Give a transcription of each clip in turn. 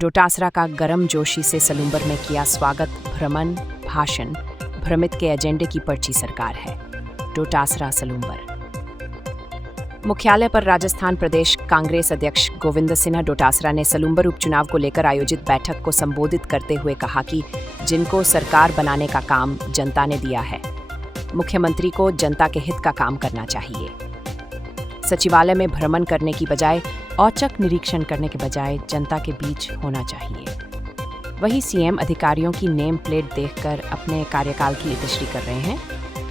डोटासरा का गर्मजोशी से सलूंबर में किया स्वागत भ्रमण भाषण। भ्रमित के एजेंडे की पर्ची सरकार है। डोटासरा सलूंबर मुख्यालय पर राजस्थान प्रदेश कांग्रेस अध्यक्ष गोविंद सिन्हा डोटासरा ने सलूंबर उपचुनाव को लेकर आयोजित बैठक को संबोधित करते हुए कहा कि जिनको सरकार बनाने का काम जनता ने दिया है, मुख्यमंत्री को जनता के हित का काम करना चाहिए। सचिवालय में भ्रमण करने की बजाय औचक निरीक्षण करने के बजाय जनता के बीच होना चाहिए। वही सीएम अधिकारियों की नेम प्लेट देखकर अपने कार्यकाल की इतिश्री कर रहे हैं,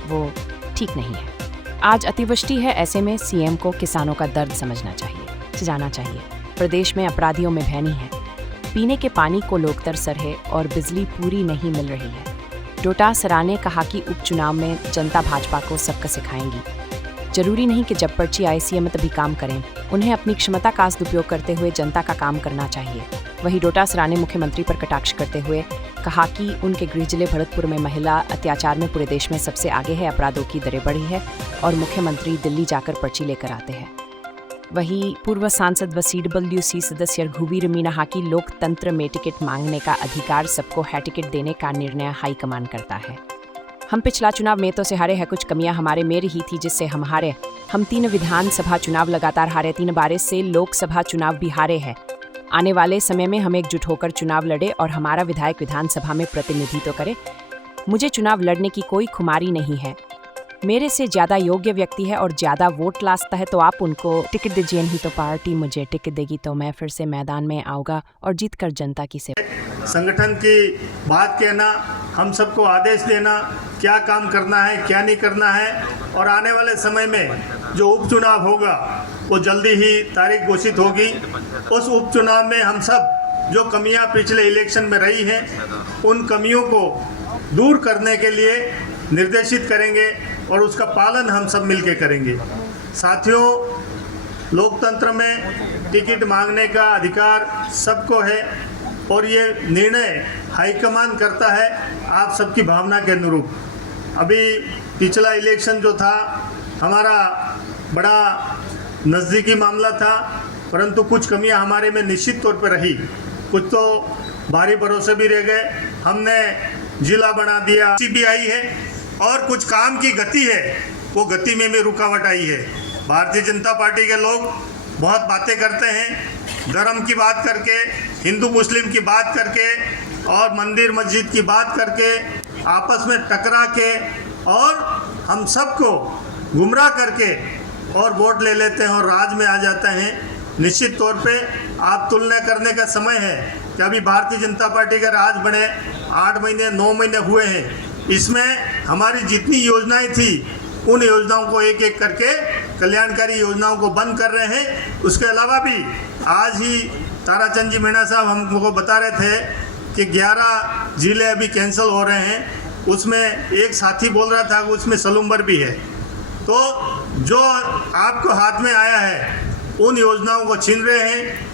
वो ठीक नहीं है। आज अतिवृष्टि है, ऐसे में सीएम को किसानों का दर्द समझना चाहिए, जाना चाहिए। प्रदेश में अपराधियों में भैनी है, पीने के पानी को लोग तरस रहे और बिजली पूरी नहीं मिल रही है। डोटासरा ने कहा कि उपचुनाव में जनता भाजपा को सबक सिखाएंगी। जरूरी नहीं कि जब पर्ची आए सीएम तभी काम करें, उन्हें अपनी क्षमता का सदुपयोग करते हुए जनता का काम करना चाहिए। वहीं डोटासरा ने मुख्यमंत्री पर कटाक्ष करते हुए कहा कि उनके गृह जिले भरतपुर में महिला अत्याचार में पूरे देश में सबसे आगे है, अपराधों की दरें बढ़ी है और मुख्यमंत्री दिल्ली जाकर पर्ची लेकर आते हैं। वहीं पूर्व सांसद व CWC सदस्य रघुवीर मीना कहा कि लोकतंत्र में टिकट मांगने का अधिकार सबको है, टिकट देने का निर्णय हाईकमान करता है। हम पिछला चुनाव में तो से हारे हैं, कुछ कमियां हमारे में रही थी जिससे हम हारे। हम 3 विधानसभा चुनाव लगातार हारे, 3 बार से लोकसभा चुनाव भी हारे हैं। आने वाले समय में हम एकजुट होकर चुनाव लड़े और हमारा विधायक विधानसभा में प्रतिनिधित्व करे। मुझे चुनाव लड़ने की कोई खुमारी नहीं है, मेरे से ज़्यादा योग्य व्यक्ति है और ज़्यादा वोट लाता है तो आप उनको टिकट दीजिए, नहीं तो पार्टी मुझे टिकट देगी तो मैं फिर से मैदान में आऊँगा और जीतकर जनता की सेवा। संगठन की बात कहना, हम सबको आदेश देना, क्या काम करना है क्या नहीं करना है, और आने वाले समय में जो उपचुनाव होगा वो जल्दी ही तारीख घोषित होगी। उस उपचुनाव में हम सब जो कमियां पिछले इलेक्शन में रही हैं उन कमियों को दूर करने के लिए निर्देशित करेंगे और उसका पालन हम सब मिलकर करेंगे। साथियों, लोकतंत्र में टिकट मांगने का अधिकार सबको है और ये निर्णय हाईकमान करता है आप सबकी भावना के अनुरूप। अभी पिछला इलेक्शन जो था हमारा बड़ा नज़दीकी मामला था, परंतु कुछ कमियां हमारे में निश्चित तौर पर रही, कुछ तो भारी भरोसे भी रह गए। हमने जिला बना दिया, CBI है और कुछ काम की गति है वो गति में भी रुकावट आई है। भारतीय जनता पार्टी के लोग बहुत बातें करते हैं, धर्म की बात करके, हिंदू मुस्लिम की बात करके और मंदिर मस्जिद की बात करके आपस में टकरा के और हम सबको गुमराह करके और वोट ले लेते हैं और राज में आ जाते हैं। निश्चित तौर पे आप तुलना करने का समय है कि अभी भारतीय जनता पार्टी का राज बने 8 महीने 9 महीने हुए हैं, इसमें हमारी जितनी योजनाएं थी उन योजनाओं को एक एक करके कल्याणकारी योजनाओं को बंद कर रहे हैं। उसके अलावा भी आज ही ताराचंद जी मीणा साहब हमको बता रहे थे कि 11 जिले अभी कैंसिल हो रहे हैं, उसमें एक साथी बोल रहा था कि उसमें सलूंबर भी है। तो जो आपको हाथ में आया है उन योजनाओं को छीन रहे हैं।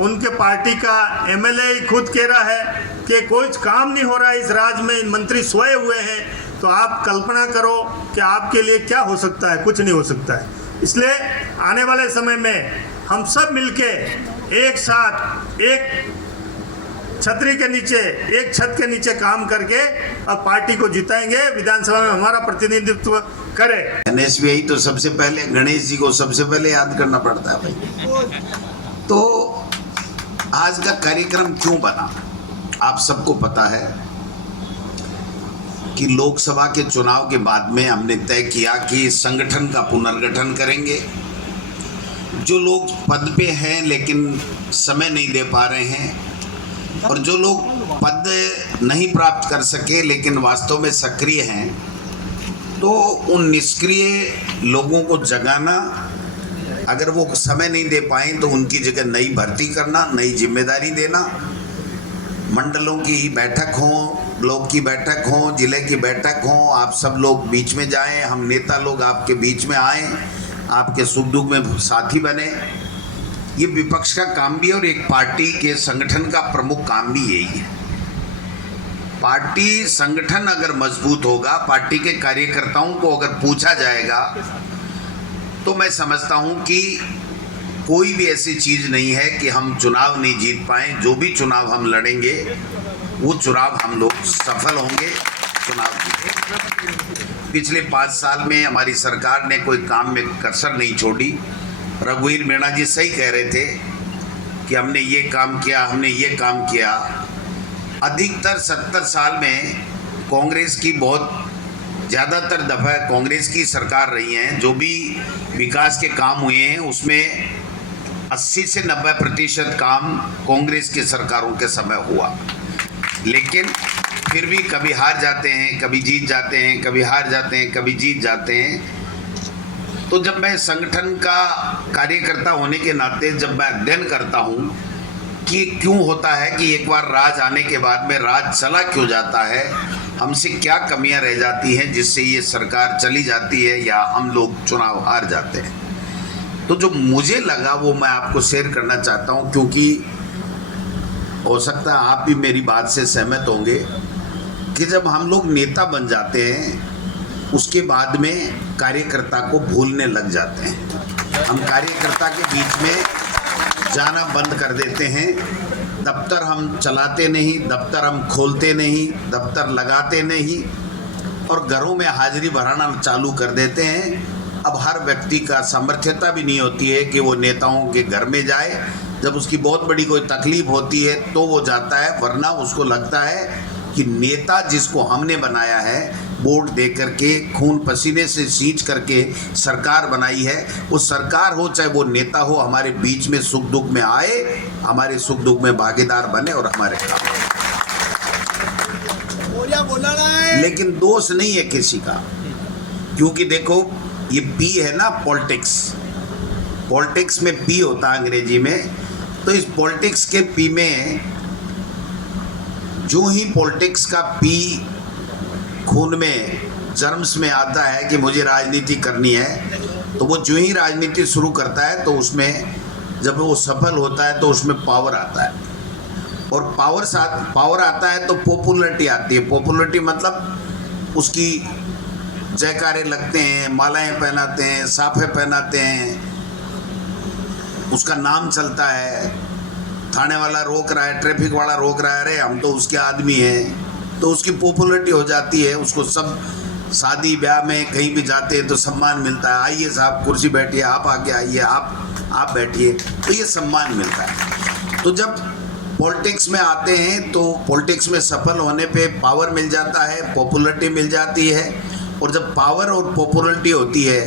उनके पार्टी का MLA ही खुद कह रहा है कि कोई काम नहीं हो रहा है इस राज्य में, मंत्री सोए हुए हैं। तो आप कल्पना करो कि आपके लिए क्या हो सकता है, कुछ नहीं हो सकता है। इसलिए आने वाले समय में हम सब मिलके एक साथ एक छतरी के नीचे, एक छत के नीचे काम करके अब पार्टी को जिताएंगे, विधानसभा में हमारा प्रतिनिधित्व करें। NSBI तो सबसे पहले गणेश जी को सबसे पहले याद करना पड़ता है भाई। तो आज का कार्यक्रम क्यों बना, आप सबको पता है कि लोकसभा के चुनाव के बाद में हमने तय किया कि संगठन का पुनर्गठन करेंगे। जो लोग पद पे हैं लेकिन समय नहीं दे पा रहे हैं और जो लोग पद नहीं प्राप्त कर सके लेकिन वास्तव में सक्रिय हैं, तो उन निष्क्रिय लोगों को जगाना, अगर वो समय नहीं दे पाए तो उनकी जगह नई भर्ती करना, नई जिम्मेदारी देना। मंडलों की बैठक हो, ब्लॉक की बैठक हो, जिले की बैठक हो, आप सब लोग बीच में जाएं, हम नेता लोग आपके बीच में आएं, आपके सुख दुख में साथी बने। ये विपक्ष का काम भी है और एक पार्टी के संगठन का प्रमुख काम भी यही है। पार्टी संगठन अगर मजबूत होगा, पार्टी के कार्यकर्ताओं को अगर पूछा जाएगा, तो मैं समझता हूं कि कोई भी ऐसी चीज़ नहीं है कि हम चुनाव नहीं जीत पाएँ। जो भी चुनाव हम लड़ेंगे वो चुनाव हम लोग सफल होंगे, चुनाव जीतेंगे। पिछले 5 साल में हमारी सरकार ने कोई काम में कसर नहीं छोड़ी। रघुवीर मीणा जी सही कह रहे थे कि हमने ये काम किया, हमने ये काम किया। अधिकतर 70 साल में कांग्रेस की ज़्यादातर दफ़ा कांग्रेस की सरकार रही हैं। जो भी विकास के काम हुए हैं उसमें 80 से 90% काम कांग्रेस की सरकारों के समय हुआ। लेकिन फिर भी कभी हार जाते हैं, कभी जीत जाते हैं, कभी हार जाते हैं, कभी जीत जाते हैं। तो जब मैं संगठन का कार्यकर्ता होने के नाते जब मैं अध्ययन करता हूँ कि क्यों होता है कि एक बार राज आने के बाद में राज चला क्यों जाता है, हमसे क्या कमियां रह जाती हैं जिससे ये सरकार चली जाती है या हम लोग चुनाव हार जाते हैं, तो जो मुझे लगा वो मैं आपको शेयर करना चाहता हूँ। क्योंकि हो सकता है आप भी मेरी बात से सहमत होंगे कि जब हम लोग नेता बन जाते हैं उसके बाद में कार्यकर्ता को भूलने लग जाते हैं। हम कार्यकर्ता के बीच में जाना बंद कर देते हैं। दफ्तर हम चलाते नहीं, दफ्तर हम खोलते नहीं, दफ्तर लगाते नहीं और घरों में हाजिरी भराना चालू कर देते हैं। अब हर व्यक्ति का सामर्थ्यता भी नहीं होती है कि वो नेताओं के घर में जाए। जब उसकी बहुत बड़ी कोई तकलीफ होती है तो वो जाता है, वरना उसको लगता है कि नेता जिसको हमने बनाया है, वोट दे करके खून पसीने से सींच करके सरकार बनाई है, वो सरकार हो चाहे वो नेता हो, हमारे बीच में सुख दुख में आए, हमारे सुख दुख में भागीदार बने और हमारे काम। लेकिन दोष नहीं है किसी का, क्योंकि देखो ये पी है ना, पॉलिटिक्स। पॉलिटिक्स में पी होता है अंग्रेजी में। तो इस पॉलिटिक्स के पी में जो ही पॉलिटिक्स का पी खून में जर्म्स में आता है कि मुझे राजनीति करनी है, तो वो जो ही राजनीति शुरू करता है तो उसमें जब वो सफल होता है तो उसमें पावर आता है और पावर आता है तो पॉपुलरिटी आती है। पॉपुलरिटी मतलब उसकी जयकारे लगते हैं, मालाएं पहनाते हैं, साफे पहनाते हैं, उसका नाम चलता है। थाने वाला रोक रहा है, ट्रैफिक वाला रोक रहा है, अरे हम तो उसके आदमी हैं, तो उसकी पॉपुलरिटी हो जाती है। उसको सब शादी ब्याह में कहीं भी जाते हैं तो सम्मान मिलता है। आइए साहब कुर्सी बैठिए, आप आगे आइए, आप बैठिए, तो ये सम्मान मिलता है। तो जब पॉलिटिक्स में आते हैं तो पॉलिटिक्स में सफल होने पे पावर मिल जाता है, पॉपुलरिटी मिल जाती है और जब पावर और पॉपुलरिटी होती है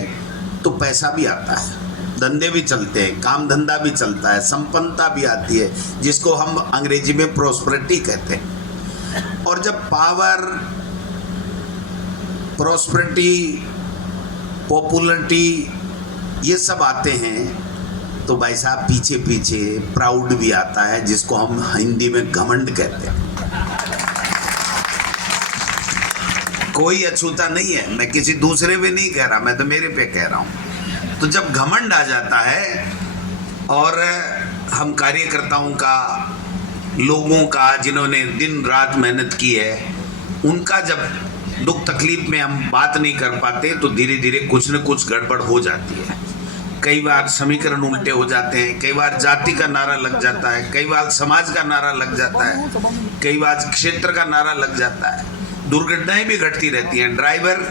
तो पैसा भी आता है, धंधे भी चलते हैं, काम धंधा भी चलता है, संपन्नता भी आती है, जिसको हम अंग्रेजी में प्रॉस्पेरिटी कहते हैं। और जब पावर, प्रॉस्पेरिटी, पॉपुलरिटी ये सब आते हैं तो भाई साहब पीछे पीछे प्राउड भी आता है, जिसको हम हिंदी में घमंड कहते हैं। कोई अछूता नहीं है, मैं किसी दूसरे पे नहीं कह रहा, मैं तो मेरे पे कह रहा हूँ। तो जब घमंड आ जाता है और हम कार्यकर्ताओं का, लोगों का जिन्होंने दिन रात मेहनत की है, उनका जब दुख तकलीफ में हम बात नहीं कर पाते तो धीरे धीरे कुछ न कुछ गड़बड़ हो जाती है। कई बार समीकरण उल्टे हो जाते हैं, कई बार जाति का नारा लग जाता है, कई बार समाज का नारा लग जाता है, कई बार क्षेत्र का नारा लग जाता है। दुर्घटनाएं भी घटती रहती हैं। ड्राइवर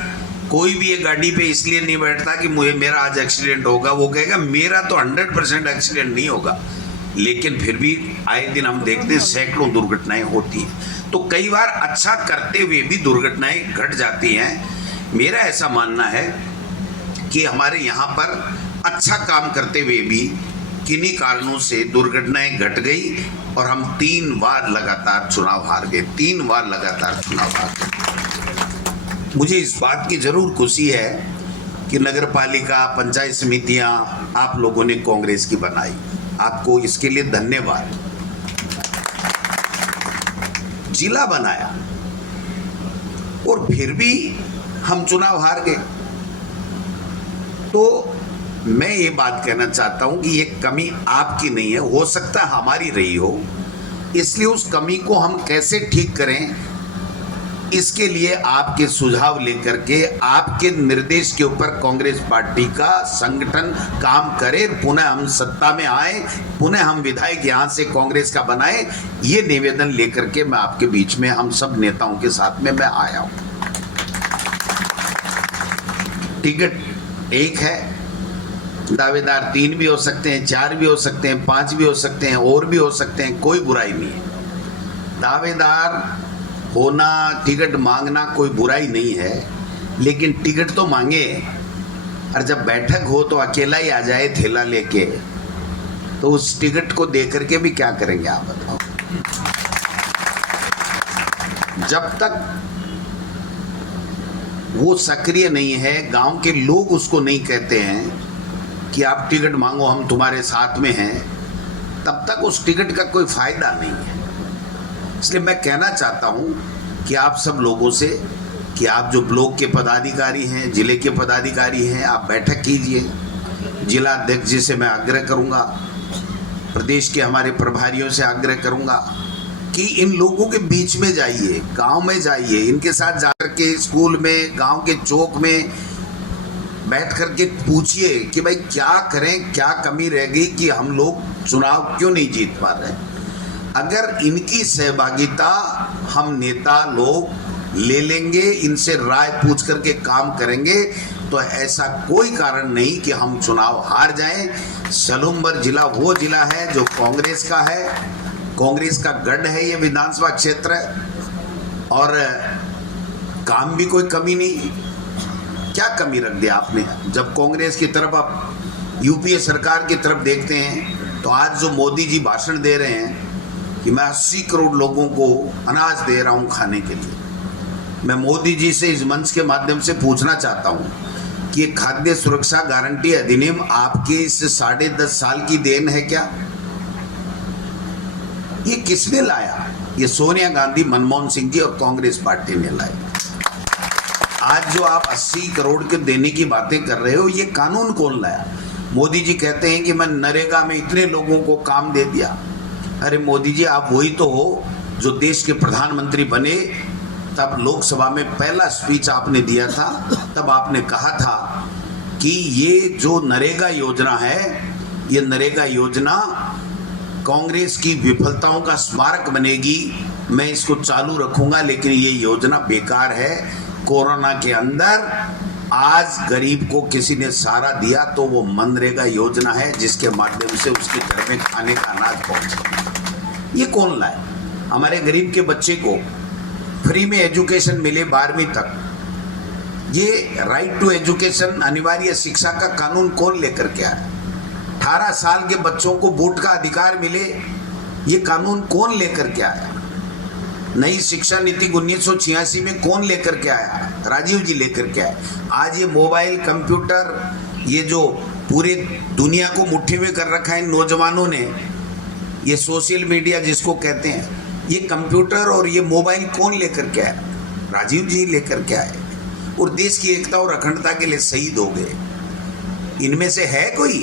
कोई भी एक गाड़ी पे इसलिए नहीं बैठता कि मुझे मेरा आज एक्सीडेंट होगा, वो कहेगा मेरा तो 100% एक्सीडेंट नहीं होगा, लेकिन फिर भी आए दिन हम देखते हैं सैकड़ों दुर्घटनाएं होती हैं। तो कई बार अच्छा करते हुए भी दुर्घटनाएं घट जाती हैं। मेरा ऐसा मानना है कि हमारे यहाँ पर अच्छा काम करते हुए भी किन्हीं कारणों से दुर्घटनाएं घट गई और हम 3 बार लगातार चुनाव हार गए, 3 बार लगातार चुनाव हार गए। मुझे इस बात की जरूर खुशी है कि नगर पालिका, पंचायत समितियां आप लोगों ने कांग्रेस की बनाई, आपको इसके लिए धन्यवाद। जिला बनाया और फिर भी हम चुनाव हार गए। तो मैं ये बात कहना चाहता हूं कि ये कमी आपकी नहीं है, हो सकता है हमारी रही हो, इसलिए उस कमी को हम कैसे ठीक करें इसके लिए आपके सुझाव लेकर के, आपके निर्देश के ऊपर कांग्रेस पार्टी का संगठन काम करे, पुनः हम सत्ता में आए, पुनः हम विधायक यहां से कांग्रेस का बनाए, ये निवेदन लेकर के मैं आपके बीच में, हम सब नेताओं के साथ में मैं आया हूं। टिकट एक है, दावेदार 3 भी हो सकते हैं, 4 भी हो सकते हैं, 5 भी हो सकते हैं, और भी हो सकते हैं, कोई बुराई नहीं है। दावेदार होना, टिकट मांगना कोई बुराई नहीं है, लेकिन टिकट तो मांगे, और जब बैठक हो तो अकेला ही आ जाए थैला लेके, तो उस टिकट को दे करके भी क्या करेंगे आप बताओ। जब तक वो सक्रिय नहीं है, गांव के लोग उसको नहीं कहते हैं कि आप टिकट मांगो, हम तुम्हारे साथ में हैं, तब तक उस टिकट का कोई फायदा नहीं है। इसलिए मैं कहना चाहता हूं कि आप सब लोगों से कि आप जो ब्लॉक के पदाधिकारी हैं, जिले के पदाधिकारी हैं, आप बैठक कीजिए। जिला अध्यक्ष जी से मैं आग्रह करूंगा, प्रदेश के हमारे प्रभारियों से आग्रह करूंगा कि इन लोगों के बीच में जाइए, गांव में जाइए, इनके साथ जाकर के स्कूल में, गांव के चौक में बैठ करके पूछिए कि भाई क्या करें, क्या कमी रह गई कि हम लोग चुनाव क्यों नहीं जीत पा रहे। अगर इनकी सहभागिता हम नेता लोग ले लेंगे, इनसे राय पूछ करके काम करेंगे, तो ऐसा कोई कारण नहीं कि हम चुनाव हार जाएं। सलूम्बर जिला वो जिला है जो कांग्रेस का है, कांग्रेस का गढ़ है ये विधानसभा क्षेत्र, और काम भी कोई कमी नहीं। क्या कमी रख दिया आपने? जब कांग्रेस की तरफ आप यूपीए सरकार की तरफ देखते हैं, तो आज जो मोदी जी भाषण दे रहे हैं कि मैं 80 करोड़ लोगों को अनाज दे रहा हूं खाने के लिए, मैं मोदी जी से इस मंच के माध्यम से पूछना चाहता हूं कि ये खाद्य सुरक्षा गारंटी अधिनियम आपके इस 10.5 साल की देन है क्या? ये किसने लाया? ये सोनिया गांधी, मनमोहन सिंह जी और कांग्रेस पार्टी ने लाया। आज जो आप 80 करोड़ के देने की बातें कर रहे हो, ये कानून कौन लाया? मोदी जी कहते हैं कि मैं नरेगा में इतने लोगों को काम दे दिया। अरे मोदी जी, आप वही तो हो जो देश के प्रधानमंत्री बने, तब लोकसभा में पहला स्पीच आपने दिया था, तब आपने कहा था कि ये जो नरेगा योजना है, ये नरेगा योजना कांग्रेस की विफलताओं का स्मारक बनेगी, मैं इसको चालू रखूंगा, लेकिन ये योजना बेकार है। कोरोना के अंदर आज गरीब को किसी ने सहारा दिया तो वो मनरेगा योजना है, जिसके माध्यम से उसके घर में खाने का अनाज पहुंचे। ये कौन लाए? हमारे गरीब के बच्चे को फ्री में एजुकेशन मिले 12वीं तक, ये राइट टू एजुकेशन, अनिवार्य शिक्षा का कानून कौन लेकर के आया? 18 साल के बच्चों को वोट का अधिकार मिले, ये कानून कौन लेकर के आया? नई शिक्षा नीति 1986 में कौन लेकर के आया? राजीव जी लेकर के आए। आज ये मोबाइल, कंप्यूटर, ये जो पूरे दुनिया को मुट्ठी में कर रखा है नौजवानों ने, ये सोशल मीडिया जिसको कहते हैं, ये कंप्यूटर और ये मोबाइल कौन लेकर के आया? राजीव जी लेकर के आए, और देश की एकता और अखंडता के लिए शहीद हो गए। इनमें से है कोई?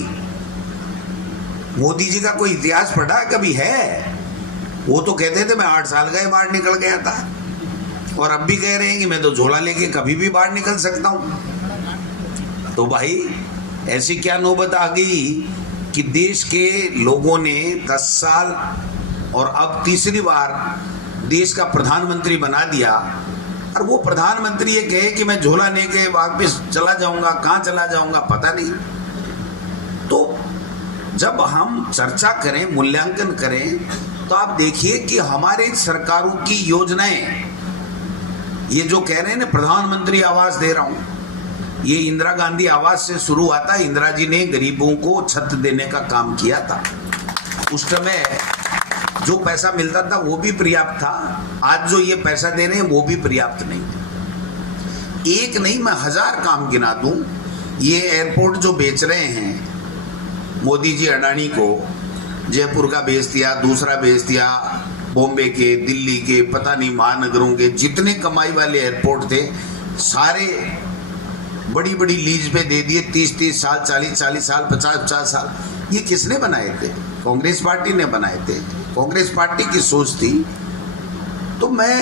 मोदी जी का कोई इतिहास पढ़ा कभी है? वो तो कहते थे मैं 8 साल का ही बाहर निकल गया था, और अब भी कह रहे हैं कि मैं तो झोला लेके कभी भी बाहर निकल सकता हूं। तो भाई ऐसी क्या नौबत आ गई कि देश के लोगों ने 10 साल और अब तीसरी बार देश का प्रधानमंत्री बना दिया, और वो प्रधानमंत्री ये कहे कि मैं झोला लेके वापस चला जाऊंगा, कहां चला जाऊंगा पता नहीं। तो जब हम चर्चा करें, मूल्यांकन करें, तो आप देखिए कि हमारे सरकारों की योजनाएं, ये जो कह रहे हैं ना प्रधानमंत्री आवास दे रहा हूं, ये इंदिरा गांधी आवास से शुरू हुआ था। इंदिरा जी ने गरीबों को छत देने का काम किया था। उस समय जो पैसा मिलता था वो भी पर्याप्त था, आज जो ये पैसा दे रहे हैं वो भी पर्याप्त नहीं है। एक नहीं, मैं 1000 काम गिना दूं। ये एयरपोर्ट जो बेच रहे हैं मोदी जी अडानी को, जयपुर का बेच दिया, दूसरा बेच दिया, बॉम्बे के, दिल्ली के, पता नहीं महानगरों के जितने कमाई वाले एयरपोर्ट थे सारे बड़ी बड़ी लीज पे दे दिए, 30-30 साल, 40-40 साल, 50-50 साल। ये किसने बनाए थे? कांग्रेस पार्टी ने बनाए थे। कांग्रेस पार्टी की सोच थी। तो मैं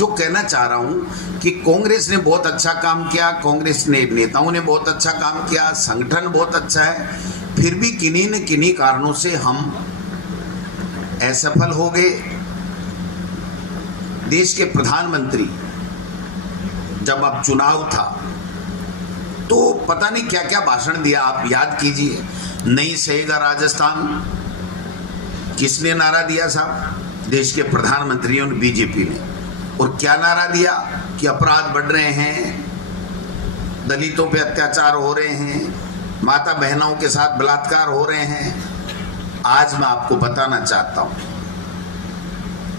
जो कहना चाह रहा हूं कि कांग्रेस ने बहुत अच्छा काम किया, कांग्रेस ने नेताओं ने बहुत अच्छा काम किया, संगठन बहुत अच्छा है, फिर भी किन्हीं न किन्हीं कारणों से हम असफल हो गए। देश के प्रधानमंत्री जब अब चुनाव था तो पता नहीं क्या क्या भाषण दिया, आप याद कीजिए। नहीं सहेगा राजस्थान, किसने नारा दिया साहब? देश के प्रधानमंत्रियों ने, बीजेपी ने। और क्या नारा दिया कि अपराध बढ़ रहे हैं, दलितों पे अत्याचार हो रहे हैं, माता बहनों के साथ बलात्कार हो रहे हैं। आज मैं आपको बताना चाहता हूं,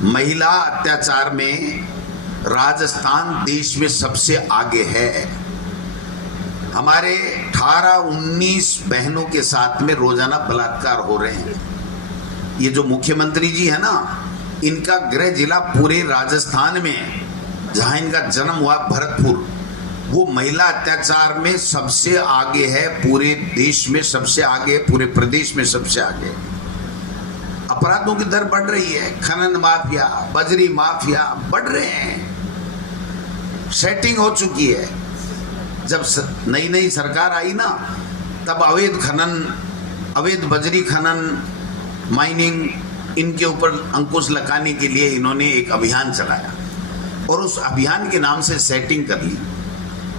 महिला अत्याचार में राजस्थान देश में सबसे आगे है। हमारे 18-19 बहनों के साथ में रोजाना बलात्कार हो रहे हैं। ये जो मुख्यमंत्री जी है ना, इनका गृह जिला पूरे राजस्थान में, जहां इनका जन्म हुआ भरतपुर, वो महिला अत्याचार में सबसे आगे है, पूरे देश में सबसे आगे, पूरे प्रदेश में सबसे आगे। अपराधों की दर बढ़ रही है, खनन माफिया, बजरी माफिया बढ़ रहे हैं, सेटिंग हो चुकी है। जब नई नई सरकार आई ना, तब अवैध खनन, अवैध बजरी खनन, माइनिंग, इनके ऊपर अंकुश लगाने के लिए इन्होंने एक अभियान चलाया और उस अभियान के नाम से सेटिंग कर ली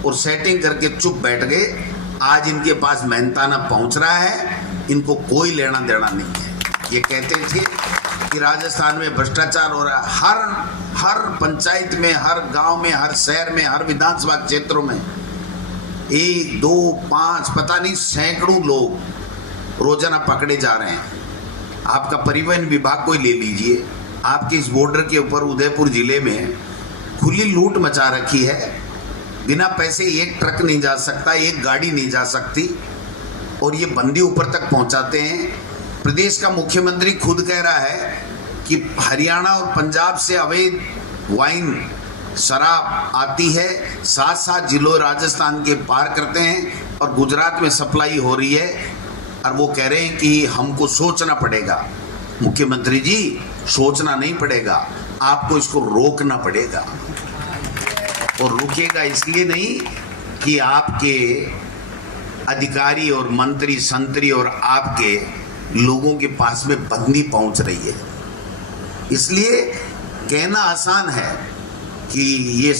और सेटिंग करके चुप बैठ गए। आज इनके पास मेहनताना पहुंच रहा है, इनको कोई लेना देना नहीं है। ये कहते थे कि राजस्थान में भ्रष्टाचार हो रहा है, हर पंचायत में, हर गांव में, हर शहर में, हर विधानसभा क्षेत्रों में 1, 2, 5 पता नहीं सैकड़ों लोग रोजाना पकड़े जा रहे हैं। आपका परिवहन विभाग को ही ले लीजिए, आपके इस बॉर्डर के ऊपर उदयपुर जिले में खुली लूट मचा रखी है। बिना पैसे एक ट्रक नहीं जा सकता, एक गाड़ी नहीं जा सकती, और ये बंदी ऊपर तक पहुंचाते हैं। प्रदेश का मुख्यमंत्री खुद कह रहा है कि हरियाणा और पंजाब से अवैध वाइन, शराब आती है, 7-7 जिलों राजस्थान के पार करते हैं और गुजरात में सप्लाई हो रही है। और वो कह रहे हैं कि हमको सोचना पड़ेगा। मुख्यमंत्री जी, सोचना नहीं पड़ेगा, आपको इसको रोकना पड़ेगा। और रुकेगा इसलिए नहीं कि आपके अधिकारी और मंत्री संतरी और आपके लोगों के पास में बंदी पहुंच रही है। इसलिए कहना आसान है कि ये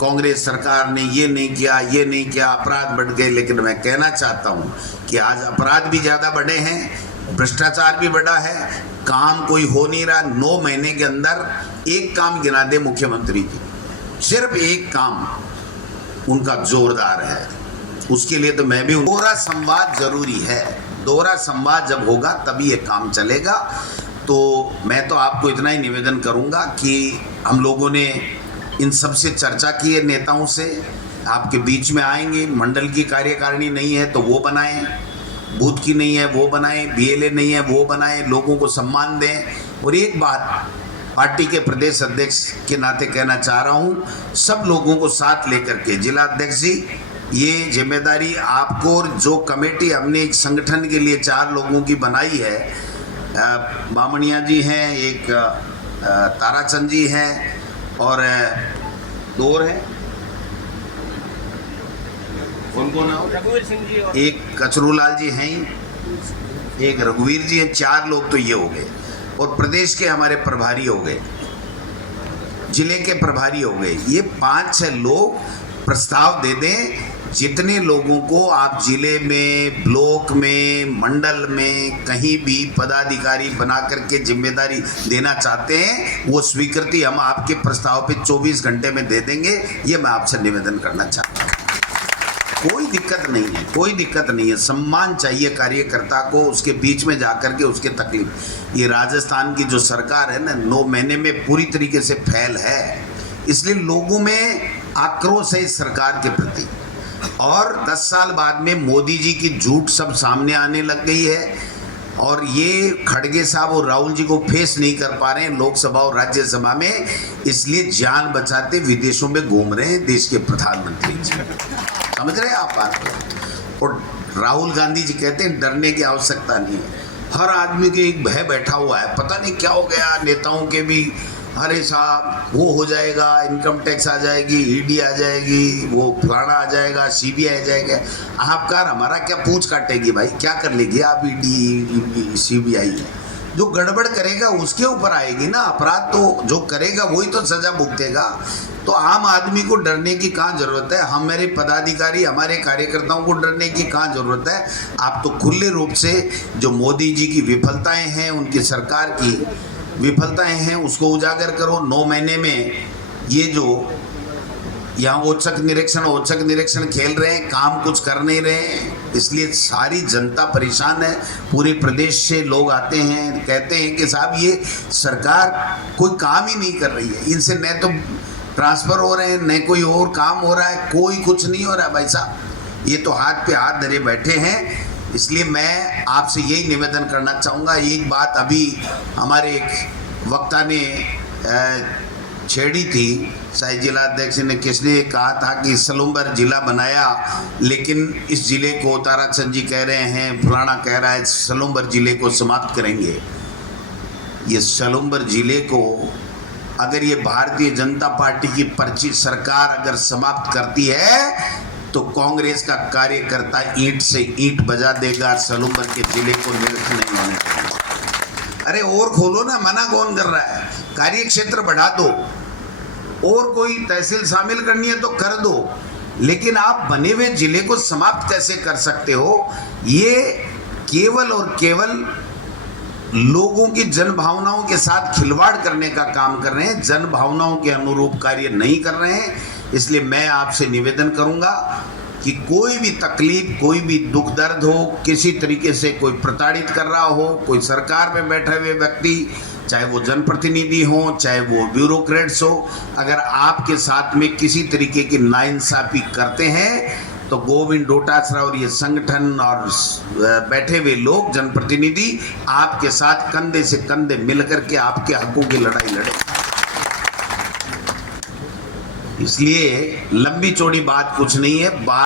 कांग्रेस सरकार ने ये नहीं किया, ये नहीं किया, अपराध बढ़ गए। लेकिन मैं कहना चाहता हूं कि आज अपराध भी ज़्यादा बढ़े हैं, भ्रष्टाचार भी बढ़ा है, काम कोई हो नहीं रहा। 9 महीने के अंदर एक काम गिना दे मुख्यमंत्री जी, सिर्फ एक काम उनका जोरदार है। उसके लिए तो मैं भी, दोहरा संवाद जरूरी है। दोहरा संवाद जब होगा तभी ये काम चलेगा। तो मैं तो आपको इतना ही निवेदन करूंगा कि हम लोगों ने इन सब से चर्चा की है, नेताओं से, आपके बीच में आएंगे। मंडल की कार्यकारिणी नहीं है तो वो बनाएं, बूथ की नहीं है वो बनाएं, BLA नहीं है वो बनाएं, लोगों को सम्मान दें। और एक बात पार्टी के प्रदेश अध्यक्ष के नाते कहना चाह रहा हूँ, सब लोगों को साथ लेकर के, जिला अध्यक्ष जी, ये जिम्मेदारी आपको, और जो कमेटी हमने एक संगठन के लिए 4 लोगों की बनाई है, बामणिया जी हैं, एक ताराचंद जी हैं और 2 और हैं, कौन है? रघुवीर सिंह जी और एक कचरूलाल जी हैं, एक रघुवीर जी हैं। 4 लोग तो ये हो गए और प्रदेश के हमारे प्रभारी हो गए, जिले के प्रभारी हो गए। ये 5-6 लोग प्रस्ताव दे दें। जितने लोगों को आप जिले में, ब्लॉक में, मंडल में, कहीं भी पदाधिकारी बना करके जिम्मेदारी देना चाहते हैं, वो स्वीकृति हम आपके प्रस्ताव पे 24 घंटे में दे देंगे। ये मैं आपसे निवेदन करना चाहता हूँ। कोई दिक्कत नहीं है, कोई दिक्कत नहीं है। सम्मान चाहिए कार्यकर्ता को, उसके बीच में जाकर के उसके तकलीफ। ये राजस्थान की जो सरकार है ना, 9 महीने में पूरी तरीके से फैल है। इसलिए लोगों में आक्रोश है इस सरकार के प्रति। और 10 साल बाद में मोदी जी की झूठ सब सामने आने लग गई है। और ये खड़गे साहब और राहुल जी को फेस नहीं कर पा रहे हैं लोकसभा और राज्यसभा में, इसलिए जान बचाते विदेशों में घूम रहे हैं देश के प्रधानमंत्री जी। समझ रहे हैं आप बात को? और राहुल गांधी जी कहते हैं डरने की आवश्यकता नहीं है। हर आदमी के एक भय बैठा हुआ है, पता नहीं क्या हो गया। नेताओं के भी अरे साहब वो हो जाएगा, इनकम टैक्स आ जाएगी, ईडी आ जाएगी, वो फलाना आ जाएगा, सीबीआई आ जाएगा। आपका हमारा क्या पूछ काटेगी भाई? क्या कर लेगी आप? ईडी सीबीआई जो गड़बड़ करेगा उसके ऊपर आएगी ना। अपराध तो जो करेगा वही तो सजा भुगतेगा। तो आम आदमी को डरने की कहाँ जरूरत है? हमारे पदाधिकारी, हमारे कार्यकर्ताओं को डरने की कहाँ जरूरत है? आप तो खुले रूप से जो मोदी जी की विफलताएं हैं, उनकी सरकार की विफलताएं हैं, उसको उजागर करो। 9 महीने में ये जो यहाँ औचक निरीक्षण खेल रहे हैं, काम कुछ कर नहीं रहे हैं, इसलिए सारी जनता परेशान है। पूरे प्रदेश से लोग आते हैं, कहते हैं कि साहब ये सरकार कोई काम ही नहीं कर रही है, इनसे न तो ट्रांसफ़र हो रहे हैं, न कोई और काम हो रहा है, कोई कुछ नहीं हो रहा है भाई साहब। ये तो हाथ पे हाथ धरे बैठे हैं। इसलिए मैं आपसे यही निवेदन करना चाहूँगा। एक बात अभी हमारे एक वक्ता ने छेड़ी थी, शायद जिलाध्यक्ष ने, किसने कहा था कि सलूम्बर जिला बनाया, लेकिन इस जिले को ताराचंद जी कह रहे हैं, फलाना कह रहा है सलूम्बर जिले को समाप्त करेंगे। ये सलूम्बर जिले को अगर ये भारतीय जनता पार्टी की पर्ची सरकार अगर समाप्त करती है तो कांग्रेस का कार्यकर्ता ईंट से ईंट बजा देगा, सलूम्बर के जिले को निरस्त नहीं होने देगा। अरे और खोलो ना, मना कौन कर रहा है? कार्य क्षेत्र बढ़ा दो, और कोई तहसील शामिल करनी है तो कर दो, लेकिन आप बने हुए जिले को समाप्त कैसे कर सकते हो? ये केवल और केवल लोगों की जन भावनाओं के साथ खिलवाड़ करने का काम कर रहे हैं, जन भावनाओं के अनुरूप कार्य नहीं कर रहे हैं। इसलिए मैं आपसे निवेदन करूंगा कि कोई भी तकलीफ, कोई भी दुख दर्द हो, किसी तरीके से कोई प्रताड़ित कर रहा हो, कोई सरकार में बैठे हुए व्यक्ति, चाहे वो जनप्रतिनिधि हो, चाहे वो ब्यूरोक्रेट्स हो, अगर आपके साथ में किसी तरीके की नाइंसाफी करते हैं तो गोविंद डोटासरा और ये संगठन और बैठे हुए लोग, जनप्रतिनिधि, आपके साथ कंधे से कंधे मिलकर के आपके हकों की लड़ाई लड़े। इसलिए लंबी चौड़ी बात कुछ नहीं है।